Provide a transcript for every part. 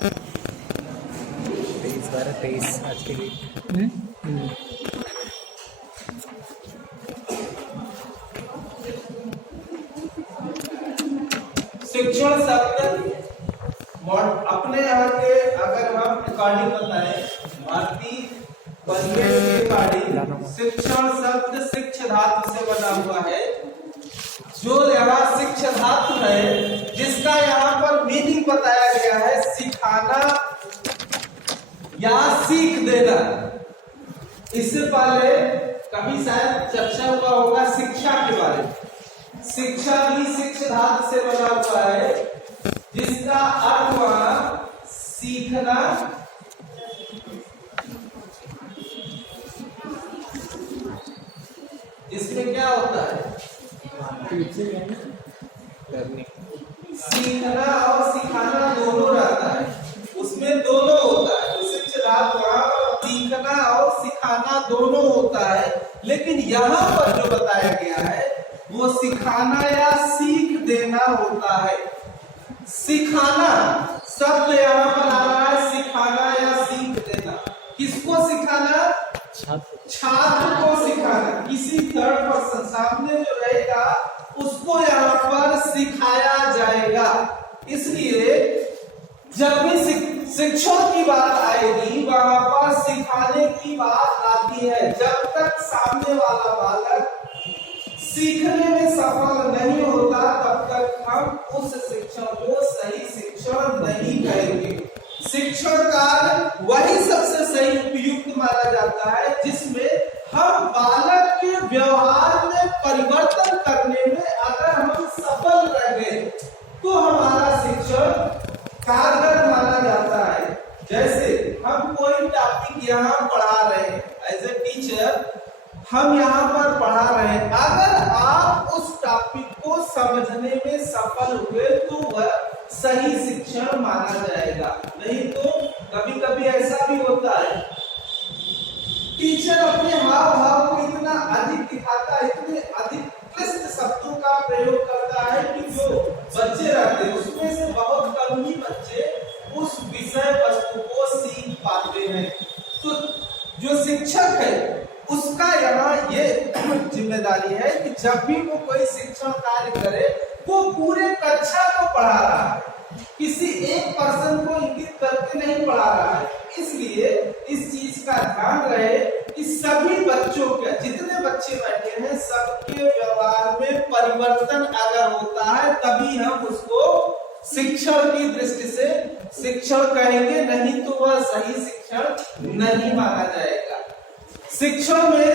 23 आज के लिए। शिक्षण शब्द अपने यहाँ के अगर हम अकॉर्डिंग बताएं, भारतीय परिवेश के अकॉर्डिंग शिक्षण शब्द शिक्ष धातु से बना हुआ है। जो यहाँ शिक्ष धातु है, जिसका यहाँ पर मीनिंग बताया गया है सिखाना या सीख देना। इससे पहले कभी शायद चर्चा हुआ होगा शिक्षा के बारे में। शिक्षा भी शिक्ष धातु से बना हुआ है, जिसका अर्थ वहां सीखना इसमें क्या होता है, सीखना और सिखाना दोनों रहता है, उसमें दोनों होता है। शिक्ष धातु वहां पर सीखना और सिखाना दोनों होता है, लेकिन यहाँ पर जो बताया गया है वो सिखाना या सीख देना होता है। सिखाना शब्द यहाँ पर आ रहा है, सिखाना या सीख देना। किसको सिखाना? छात्र को सिखाना। किसी थर्ड पर्सन सामने जो रहेगा उसको यहाँ पर सिखाया जाएगा। इसलिए जब भी शिक्षण की बात आएगी वहां पर सिखाने की बात आती है। जब तक सामने वाला बालक सीखने में सफल नहीं होता तब तक हम उस शिक्षण को सही शिक्षण नहीं कहेंगे। शिक्षण कार्य वही सबसे सही उपयुक्त माना जाता है जिसमें हम बालक के व्यवहार में परिवर्तन करने में अगर हम सफल रहे तो हमारा शिक्षण कारगर माना जाता है। जैसे हम कोई टॉपिक यहाँ पढ़ा रहे हैं, एज ए टीचर हम यहाँ पर पढ़ा रहे हैं, अगर आप उस टॉपिक को समझने में सफल हुए तो वह सही शिक्षण माना जाएगा। नहीं तो कभी कभी ऐसा भी होता है, टीचर अपने हाव भाव को इतना अधिक दिखाता है, इतने अधिक क्लिष्ट शब्दों का प्रयोग करता है कि जो बच्चे रहते हैं उसमें से बहुत कम ही बच्चे उस विषय वस्तु को सीख पाते हैं। तो जो शिक्षक है उसका यहाँ ये जिम्मेदारी है कि जब भी वो कोई शिक्षण कार्य करे वो पूरे कक्षा को पढ़ा रहा है, किसी एक पर्सन को इंगित करके नहीं पढ़ा रहा है। इसलिए इस चीज का ध्यान रहे कि सभी बच्चों के, जितने बच्चे बैठे हैं सबके व्यवहार में परिवर्तन अगर होता है तभी हम उसको शिक्षण की दृष्टि से शिक्षण कहेंगे, नहीं तो वह सही शिक्षण नहीं माना जाएगा। शिक्षण में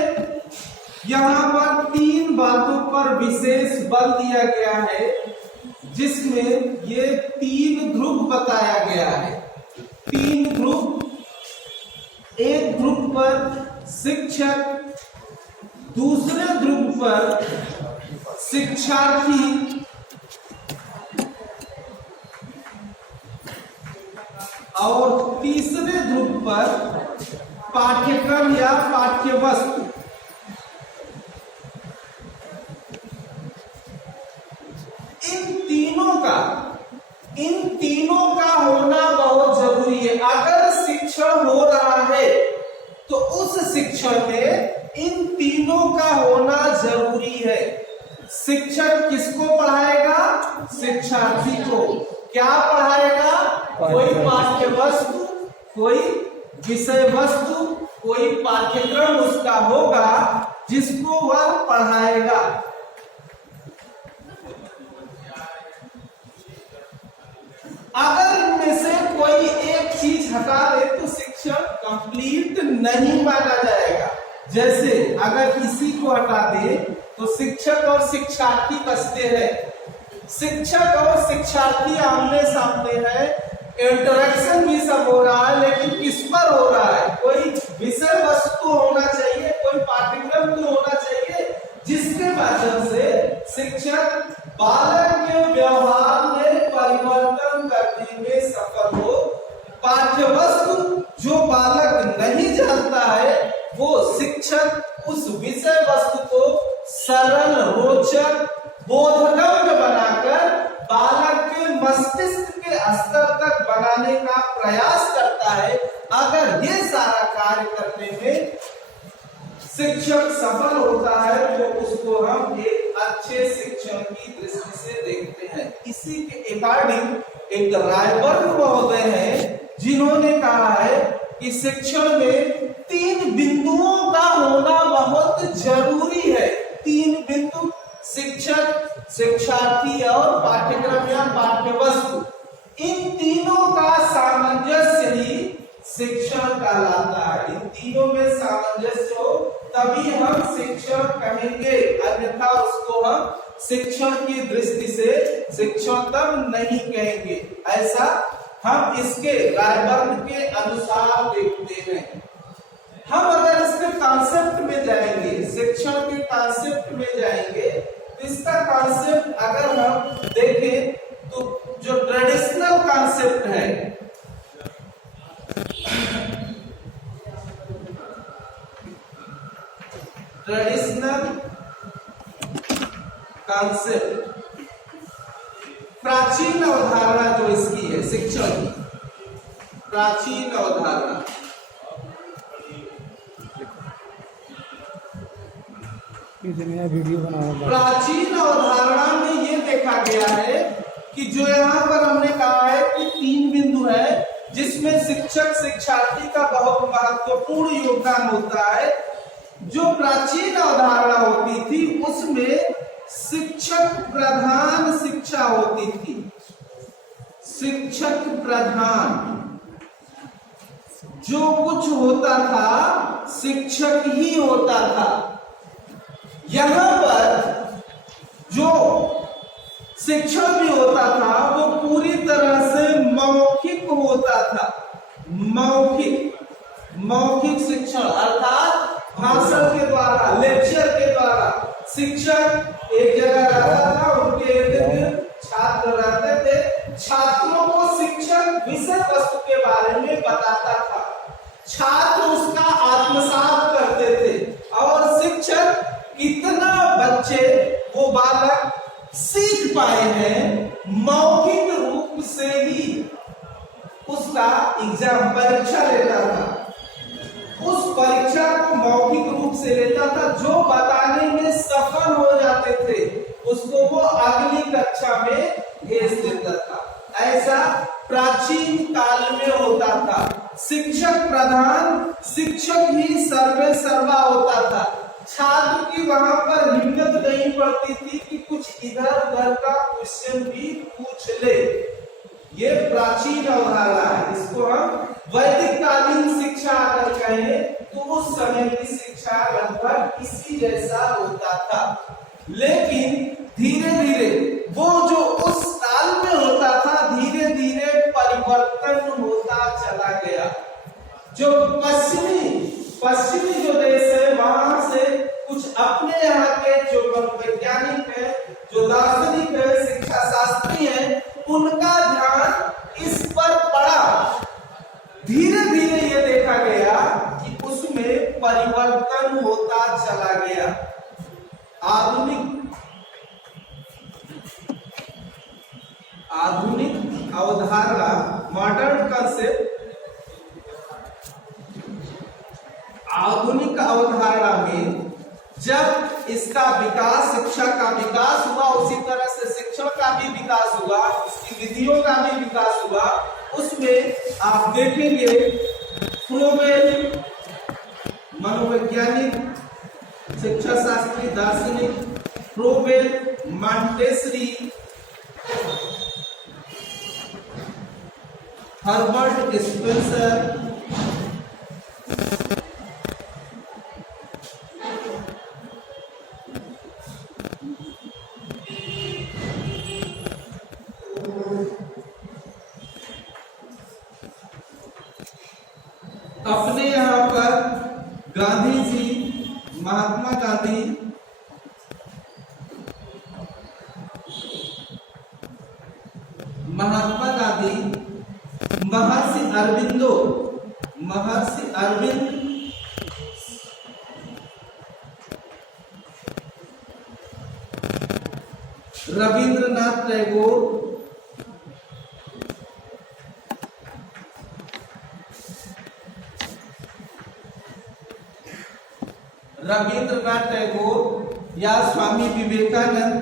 यहाँ पर 3 बातों पर विशेष बल दिया गया है, जिसमें ये 3 ध्रुव बताया गया है। 3 ध्रुव, एक ध्रुव पर शिक्षक, दूसरे ध्रुव पर शिक्षार्थी और तीसरे ध्रुव पर पाठ्यक्रम या पाठ्यवस्तु। इन तीनों का होना बहुत जरूरी है। अगर शिक्षण हो रहा है तो उस शिक्षण में इन तीनों का होना जरूरी है। शिक्षक किसको पढ़ाएगा? शिक्षार्थी को। क्या पढ़ाएगा? कोई पाठ्यवस्तु, कोई विषय वस्तु, कोई पाठ्यक्रम उसका होगा जिसको वह पढ़ाएगा। अगर इनमें से कोई एक चीज हटा दे तो शिक्षण कंप्लीट नहीं माना जाएगा। जैसे अगर इसी को हटा दे तो शिक्षक और शिक्षार्थी बचते हैं। शिक्षक और शिक्षार्थी आमने सामने है, इंटरेक्शन भी सब हो रहा है, लेकिन किस पर हो रहा है? कोई विषय वस्तु होना चाहिए, कोई पाठ्यक्रम तो होना चाहिए जिसके माध्यम से शिक्षक बालक के व्यवहार में परिवर्तन करने में सफल हो। पाठ्यवस्तु जो बालक नहीं जानता है वो शिक्षक उस विषय वस्तु को सरल, रोचक, बोधगम्य बनाकर बालक के मस्तिष्क के स्तर तक बनाने का प्रयास करता है, अगर ये सारा कार्य करने में शिक्षक सफल होता है तो उसको हम एक अच्छे शिक्षण की दृष्टि से देखते हैं। इसी के अकॉर्डिंग एक रायबर्ग महोदय हैं जिन्होंने कहा है कि शिक्षण में 3 बिंदुओं का होना बहुत जरूरी है। 3 बिंदु, शिक्षक, शिक्षार्थी और पाठ्यक्रम या पाठ्य वस्तु, इन तीनों का सामंजस्य ही शिक्षण कहलाता है। इन तीनों में सामंजस्य हो तभी हम शिक्षण कहेंगे, अन्यथा उसको हम शिक्षण की दृष्टि से शिक्षण तब नहीं कहेंगे। ऐसा हम इसके रायबर्ग के अनुसार देखते हैं। हम अगर इसके कॉन्सेप्ट में जाएंगे, शिक्षण के कॉन्सेप्ट में जाएंगे, तो इसका कॉन्सेप्ट अगर हम देखें तो जो ट्रेडिशनल कॉन्सेप्ट है, ट्रेडिशनल कॉन्सेप्ट, प्राचीन अवधारणा जो इसकी है शिक्षण की, प्राचीन अवधारणा, वीडियो बना प्राचीन अवधारणा में ये देखा गया है कि जो यहाँ पर हमने कहा है कि 3 बिंदु है जिसमें शिक्षक शिक्षार्थी का बहुत महत्वपूर्ण योगदान होता है। जो प्राचीन अवधारणा होती थी उसमें शिक्षक प्रधान शिक्षा होती थी। शिक्षक प्रधान, जो कुछ होता था शिक्षक ही होता था। यहां पर जो शिक्षण भी होता था वो पूरी तरह से मौखिक होता था। मौखिक शिक्षण अर्थात भाषण के द्वारा, लेक्चर के द्वारा। शिक्षक एक जगह रहता था, उनके इर्द गिर्द छात्र रहते थे। छात्रों को शिक्षक विषय वस्तु के बारे में बताता था, छात्र उसका आत्मसात करते थे और शिक्षक कितना बच्चे वो बालक सीख पाए हैं मौखिक रूप से ही उसका एग्जाम, परीक्षा लेता था। उस परीक्षा को मौखिक रूप से लेता था। जो बताने में सफल हो जाते थे उसको वो अगली कक्षा में भेज देता था। ऐसा प्राचीन काल में होता था। शिक्षक प्रधान, शिक्षक ही सर्वे सर्वा होता था। छात्र की वहां पर हिम्मत नहीं पड़ती थी कि कुछ इधर उधर का क्वेश्चन भी पूछ ले। ये प्राचीन अवधारणा है। इसको हम वैदिक कालीन शिक्षा अगर कहें तो उस समय की शिक्षा लगभग इसी जैसा होता था। लेकिन धीरे धीरे वो जो उस काल में होता था धीरे धीरे परिवर्तन होता चला गया। जो पश्चिमी जो देश है वहां से कुछ अपने यहाँ के जो वैज्ञानिक है, जो दार्शनिक है, शिक्षा शास्त्री है, उनका ध्यान इस पर पड़ा। धीरे धीरे ये देखा गया कि उसमें परिवर्तन होता चला गया। आधुनिक अवधारणा, मॉडर्न कंसेप्ट, आधुनिक अवधारणा में जब इसका विकास, शिक्षा का विकास हुआ, उसी तरह से शिक्षण का भी विकास हुआ, इसकी विधियों का भी विकास हुआ। उसमें आप देखेंगे फ्रोबेल मनोवैज्ञानिक, शिक्षा शास्त्री, दार्शनिक, फ्रोबेल, मॉन्टेसरी, हर्बर्ट स्पेंसर, अपने यहाँ पर गांधी जी, महात्मा गांधी, महर्षि अरविंद, रविंद्रनाथ टैगोर, रविंद्रनाथ टैगोर या स्वामी विवेकानंद,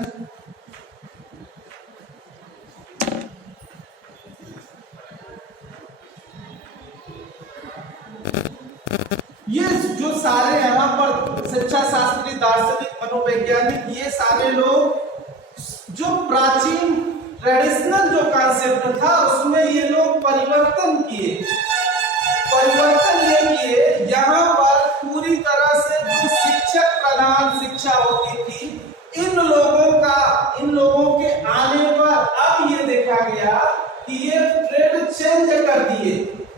ये जो सारे यहाँ पर शिक्षा शास्त्री, दार्शनिक, मनोवैज्ञानिक, ये सारे लोग जो प्राचीन ट्रेडिशनल जो कॉन्सेप्ट था उसमें ये लोग परिवर्तन किए। परिवर्तन ये किए, यहाँ पर पूरी तरह से जो शिक्षक प्रधान शिक्षा होती थी, इन लोगों के आने पर अब ये देखा गया कि ये ट्रेंड चेंज कर दिए।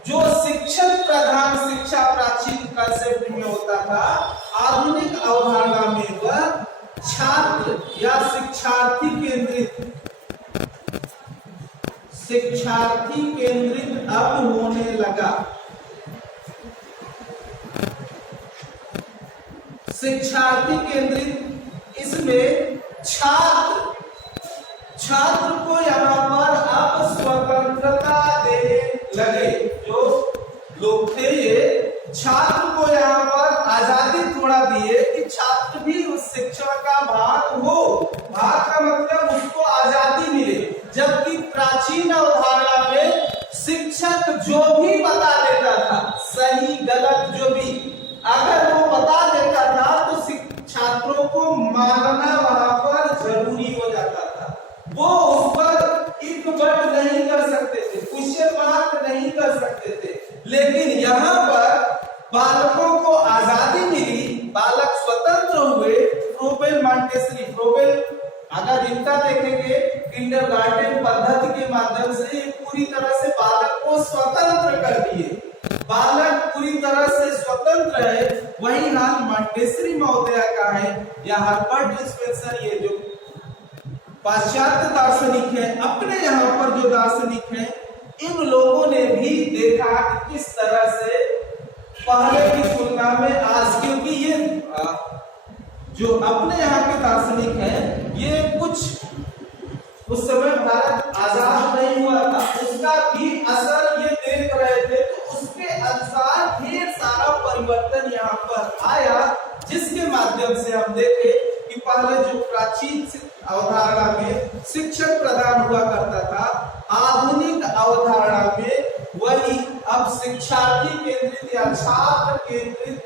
जो शिक्षक प्रधान शिक्षा प्राचीन कंसेप्ट में होता था, आधुनिक अवधारणा में वह छात्र या शिक्षार्थी केंद्रित अब होने लगा। शिक्षार्थी केंद्रित, इसमें छात्र को यहाँ पर अब स्वतंत्रता देने लगे। जो लोग थे ये छात्र को यहाँ पर आजादी थोड़ा दिए कि छात्र भी उस शिक्षा का भाग हो। भाग का मतलब उसको आजादी मिले, जबकि प्राचीन अवधारणा में शिक्षक जो भी बता देता था, सही गलत जो भी अगर वो बता देता था तो छात्रों को मानना वहां पर जरूरी हो जाता था। वो उस पर इकबट नहीं कर सकते थे, क्वेश्चन मार्क नहीं कर सकते थे। लेकिन यहाँ पर बालकों को आजादी मिली, बालक स्वतंत्र हुए। फ्रोबेल मॉन्टेसरी, फ्रोबेल अगर इनका देखेंगे किंडरगार्टन पद्धति के माध्यम से पूरी तरह से बालक को स्वतंत्र कर दिए। बालक पूरी तरह से स्वतंत्र है। वही हाल मॉन्टेसरी महोदय का है या हर्बर्ट स्पेंसर, ये जो पाश्चात्य दार्शनिक है, अपने यहाँ पर जो दार्शनिक हैं, इन लोगों ने भी देखा कि किस तरह से पहले की तुलना में आज, क्योंकि ये जो अपने यहाँ के दार्शनिक हैं, ये कुछ उस समय भारत आजाद नहीं हुआ था, उसका भी असर ये देख रहे थे। तो उसके अनुसार ढेर सारा परिवर्तन यहाँ पर आया, जिसके माध्यम से हम देखे कि पहले जो प्राचीन अवधारणा में शिक्षक प्रधान हुआ करता था, आधुनिक अवधारणा में वही अब शिक्षार्थी केंद्रित या छात्र केंद्रित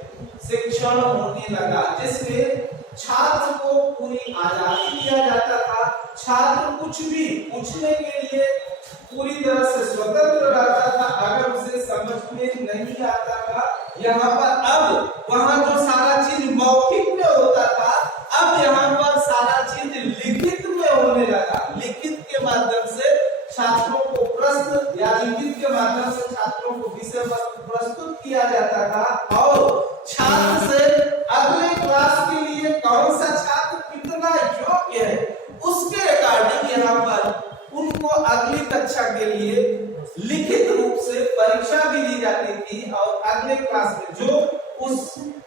शिक्षण होने लगा, जिसमें छात्र को पूरी आजादी दिया जाता था। छात्र कुछ भी पूछने के लिए पूरी तरह से स्वतंत्र रहता था। अगर उसे समझ में नहीं आता था, यहाँ पर अब वहाँ जो सारा चीज मौखिक में होता था, अब यहाँ पर सारा चीज लिखित में होने लगा। लिखित के माध्यम से छात्रों को प्रश्न या लिखित के माध्यम से छात्रों को विषय वस्तु प्रस्तुत किया जाता था, और छात्र से अगले क्लास के लिए कौन सा छात्र कितना योग्य है, उसके अकॉर्डिंग यहाँ पर उनको अगली कक्षा के लिए लिखित रूप से परीक्षा भी दी जाती थी। और अगले क्लास में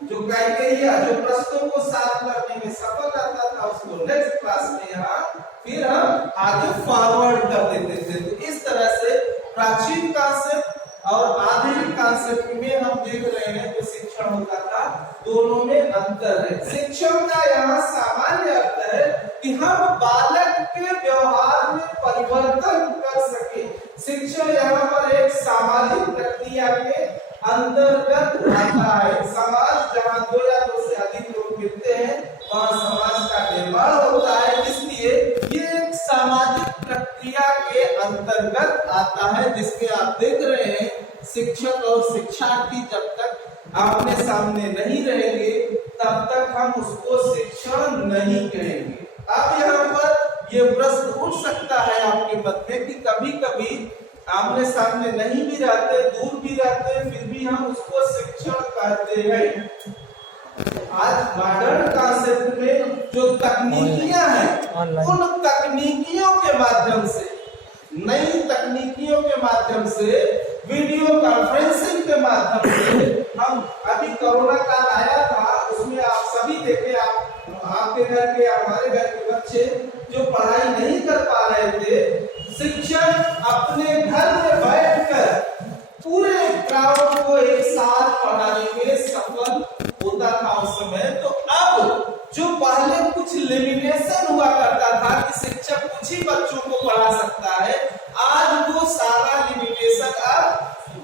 जो क्राइटेरिया, जो प्रश्नों को सॉल्व करने में सफल रहता था, उसको नेक्स्ट क्लास में यहाँ फिर हम आगे फॉरवर्ड कर देते थे। तो इस तरह से प्राचीन कॉन्सेप्ट और आधुनिक कॉन्सेप्ट में हम देख रहे हैं जो शिक्षण होता था, दोनों में अंतर है। शिक्षण का यहाँ सामान्य अर्थ है कि हम बालक के व्यवहार में परिवर्तन कर सके। शिक्षण यहाँ पर एक सामाजिक प्रक्रिया के अंतर्गत आता है। समाज जहाँ दो या दो से अधिक लोग मिलते हैं, वहाँ समाज का निर्माण होता है। इसलिए ये एक सामाजिक प्रक्रिया के अंतर्गत आता है, जिसके आप देख रहे हैं शिक्षक और शिक्षार्थी जब तक आमने सामने नहीं रहेंगे, तब तक हम उसको शिक्षण नहीं कहेंगे। अब यहाँ पर ये प्रश्न उठ सकता है आपके मन में कि कभी कभी आमने सामने नहीं भी रहते, दूर भी रहते, फिर भी हम उसको शिक्षण कहते हैं। आज मॉडर्न कॉन्सेप्ट में जो तकनीकियां हैं, उन तकनीकियों के माध्यम से, नई तकनीकियों के माध्यम से, वीडियो कॉन्फ्रेंसिंग के माध्यम से, हम अभी कोरोना काल आया था, उसमें आप सभी देखे, आपके घर के, हमारे घर के बच्चे जो पढ़ाई नहीं कर पा रहे थे, शिक्षक अपने घर में बैठकर पूरे क्राउड को एक साथ पढ़ाने में सफल होता था उस समय। तो हुआ करता था कि शिक्षक कुछ ही बच्चों को पढ़ा सकता है, आज वो सारा लिमिटेशन अब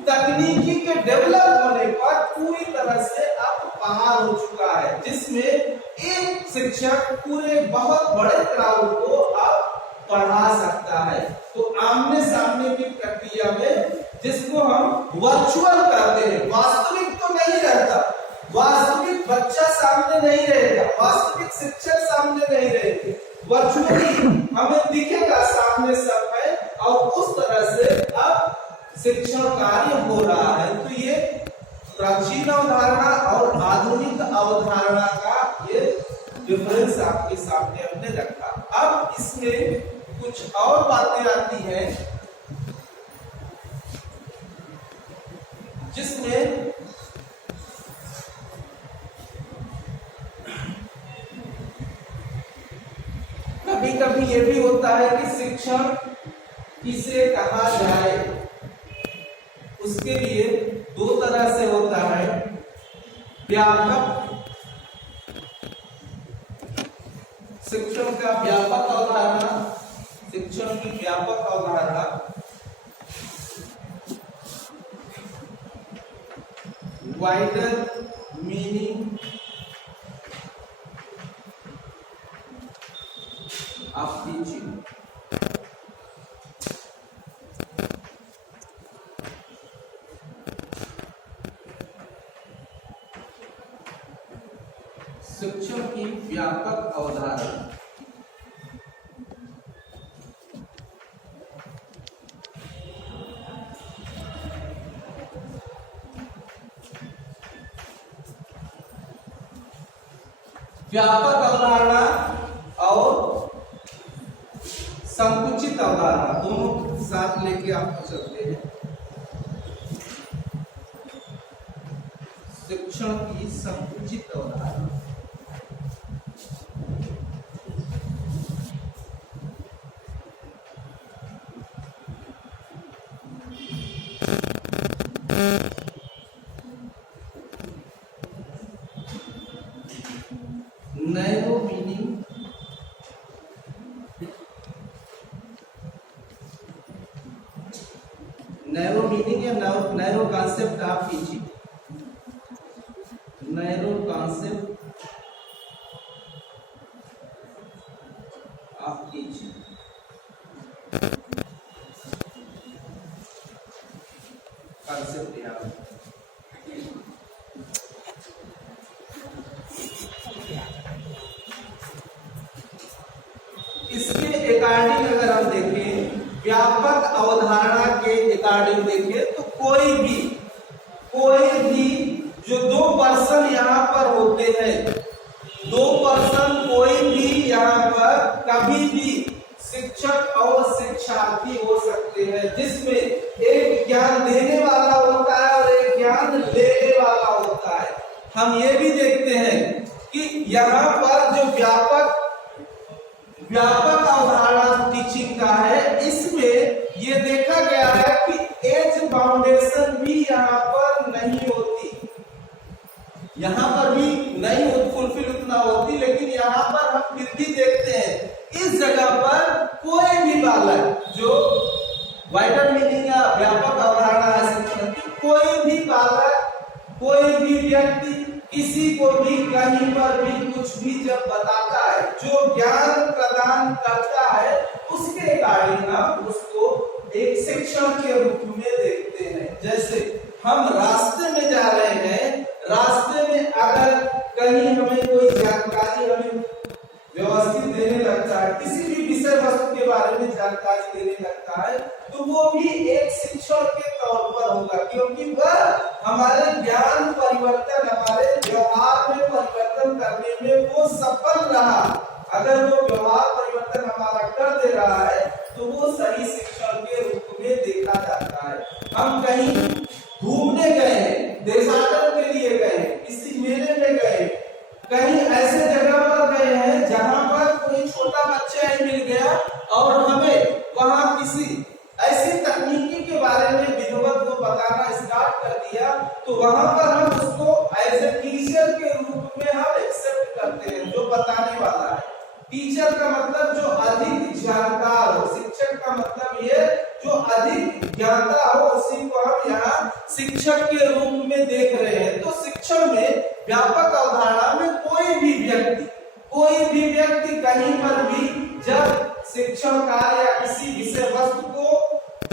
तकनीकी के डेवलप होने पर पूरी तरह से अब पार हो चुका है, जिसमें एक शिक्षक पूरे बहुत बड़े क्राउड को अब पढ़ा सकता है। तो आमने सामने की प्रक्रिया में, जिसको हम वर्चुअल कहते हैं, वास्तविक तो नहीं रहता, वास्तविक बच्चा सामने नहीं रहेगा, वास्तविक शिक्षक सामने नहीं रहेंगे, वर्चुअली हमें दिखेगा सामने सब है, और उस तरह से अब शिक्षण कार्य हो रहा है। तो ये प्राचीन अवधारणा और आधुनिक अवधारणा का ये डिफरेंस आपके सामने हमने रखा। अब इसमें कुछ और बातें आती हैं जिसमें कभी कभी ये भी होता है कि शिक्षण किसे कहा जाए, उसके लिए दो तरह से होता है, व्यापक शिक्षण का व्यापक अवधारणा, शिक्षण की व्यापक अवधारणा, वाइडर मीनिंग ऑफ टीचिंग। शिक्षण की व्यापक अवधारणा, व्यापक अवधारणा और संकुचित अवधारणा दोनों साथ लेके आपको चलते हैं। शिक्षण की संकुचित अवधारणा, नैरो मीनिंग या नैरो कॉन्सेप्ट आप कीजिए, नैरो कॉन्सेप्ट आप कीजिए। कॉन्सेप्ट यहाँ इसके अकॉर्डिंग अगर हम देखें, व्यापक अवधारणा के अकॉर्डिंग देखें तो कोई भी जो दो पर्सन यहाँ पर होते हैं, दो पर्सन कोई भी यहाँ पर कभी भी शिक्षक और शिक्षार्थी हो सकते हैं, जिसमें एक ज्ञान देने वाला होता है और एक ज्ञान लेने वाला होता है। हम ये भी देखते हैं कि यहाँ पर जो व्यापक अवधारणा टीचिंग का है, इसमें ये देखा गया है कि एज बाउंडेशन भी यहाँ पर नहीं होती, यहाँ पर भी नहीं फुलफिल उतना होती, लेकिन यहाँ पर हम फिर भी देखते हैं इस जगह पर कोई भी बालक जो वाइडर मीनिंग या व्यापक अवधारणा है शिक्षण की, कोई भी बालक, कोई भी व्यक्ति किसी को भी कहीं पर भी कुछ भी जब बताता है, जो ज्ञान प्रदान करता है, उसके अकॉर्डिंग हम उसको एक शिक्षण के रूप में देखते हैं। जैसे हम रास्ते में जा रहे हैं, रास्ते में अगर कहीं हमें कोई जानकारी हमें व्यवस्थित देने लगता है, किसी भी विषय वस्तु के बारे में जानकारी देने लगता है, तो वो भी एक शिक्षण के तौर पर होगा, क्योंकि वह हमारे ज्ञान परिवर्तन, हमारे व्यवहार में परिवर्तन करने में वो सफल रहा। अगर वो व्यवहार परिवर्तन हमारा कर दे रहा है तो वो सही शिक्षण के रूप में देखा जाता है। हम कहीं घूमने गए हैं, देशाटन के लिए गए हैं, किसी मेले में गए, कहीं ऐसे जगह पर गए हैं जहां पर कोई छोटा बच्चा ही मिल गया और हमें वहां किसी ऐसी तकनीकी के बारे में विधिवत को बताना स्टार्ट कर दिया, तो वहां पर हम उसको एज ए टीचर के रूप में हम एक्सेप्ट करते हैं, जो बताने वाला है। टीचर का मतलब जो अधिक जानकार हो, शिक्षक का मतलब ये जो अधिक ज्ञाता हो, उसी को हम यहाँ शिक्षक के रूप में देख रहे हैं। तो शिक्षण में व्यापक अवधारणा में कोई भी व्यक्ति कहीं पर भी जब शिक्षण कार्य या किसी विषय वस्तु को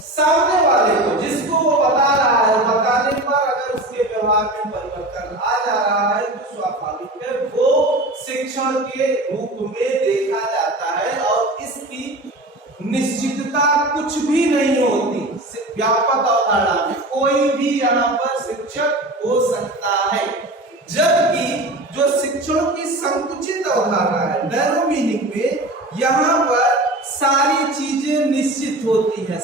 सामने वाले को, जिसको वो बता रहा है, बताने पर अगर उसके व्यवहार में परिवर्तन आ जा रहा है तो स्वाभाविक है वो शिक्षण के रूप में देखा जाता है और इसकी निश्चितता कुछ भी नहीं होती। व्यापक अवधारणा में कोई भी यहाँ पर शिक्षक हो सकता है, जबकि जो शिक्षण की संकुचित अवधारणा है, नैरो मीनिंग में, यहाँ पर सारी चीजें निश्चित होती है,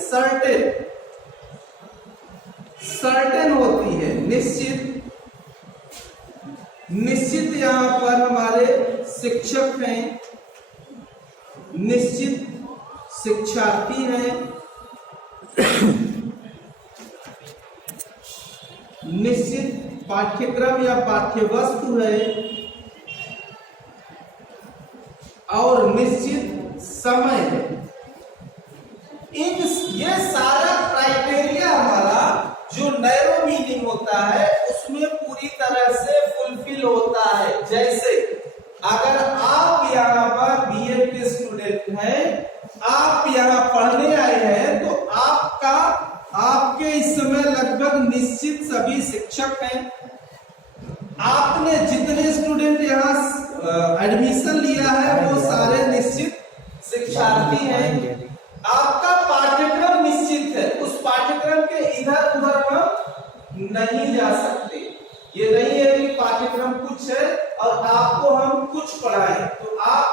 सर्टेन होती है, निश्चित यहाँ पर हमारे शिक्षक हैं, निश्चित शिक्षार्थी हैं, निश्चित पाठ्यक्रम या पाठ्यवस्तु है और निश्चित समय है। ये सारा क्राइटेरिया हमारा जो नैरो मीनिंग होता है उसमें पूरी तरह से फुलफिल होता है। जैसे अगर आप यहाँ पर बीए के स्टूडेंट हैं, आप यहाँ पढ़ने आए हैं, तो आपके इस समय लगभग निश्चित सभी शिक्षक हैं। आपने जितने स्टूडेंट यहाँ एडमिशन लिया है वो सारे निश्चित शिक्षार्थी हैं। आपका पाठ्यक्रम निश्चित है, उस पाठ्यक्रम के इधर उधर हम नहीं जा सकते। ये नहीं है कि पाठ्यक्रम कुछ है और आपको हम कुछ पढ़ाएं, तो आप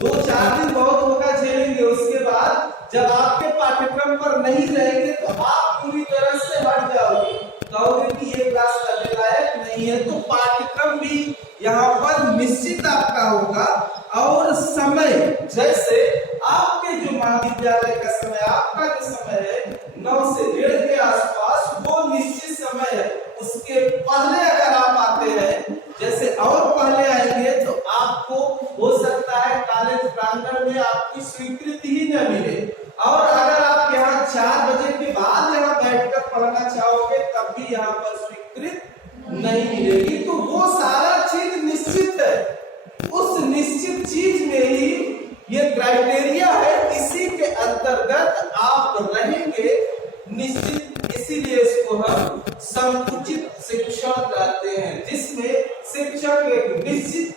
2-4 दिन बहुत होगा झेलेंगे, उसके बाद जब आपके पाठ्यक्रम पर नहीं रहेंगे तो आप पूरी तरह से हट जाओगे, कहोगे कि ये क्लास करने लायक नहीं है। तो पाठ्यक्रम भी यहाँ पर निश्चित आपका होगा और समय, जैसे आपके जो महाविद्यालय का समय, आपका जो समय है 9 से 1:30 के आसपास, वो निश्चित समय है। उसके पहले अगर आप आते हैं, जैसे और पहले आएंगे तो आपको हो सकता है कॉलेज प्रांगण में आपकी स्वीकृति ही न मिले, और अगर आप यहाँ 4 बजे के बाद यहाँ बैठकर पढ़ना चाहोगे तब भी यहाँ पर स्वीकृति नहीं मिलेगी। तो वो सारा चीज निश्चित है, उस निश्चित चीज में ही ये क्राइटेरिया है, इसी के अंतर्गत आप रहेंगे निश्चित। इसीलिए इसको हम संकुचित शिक्षण कहते हैं, जिसमें शिक्षक एक निश्चित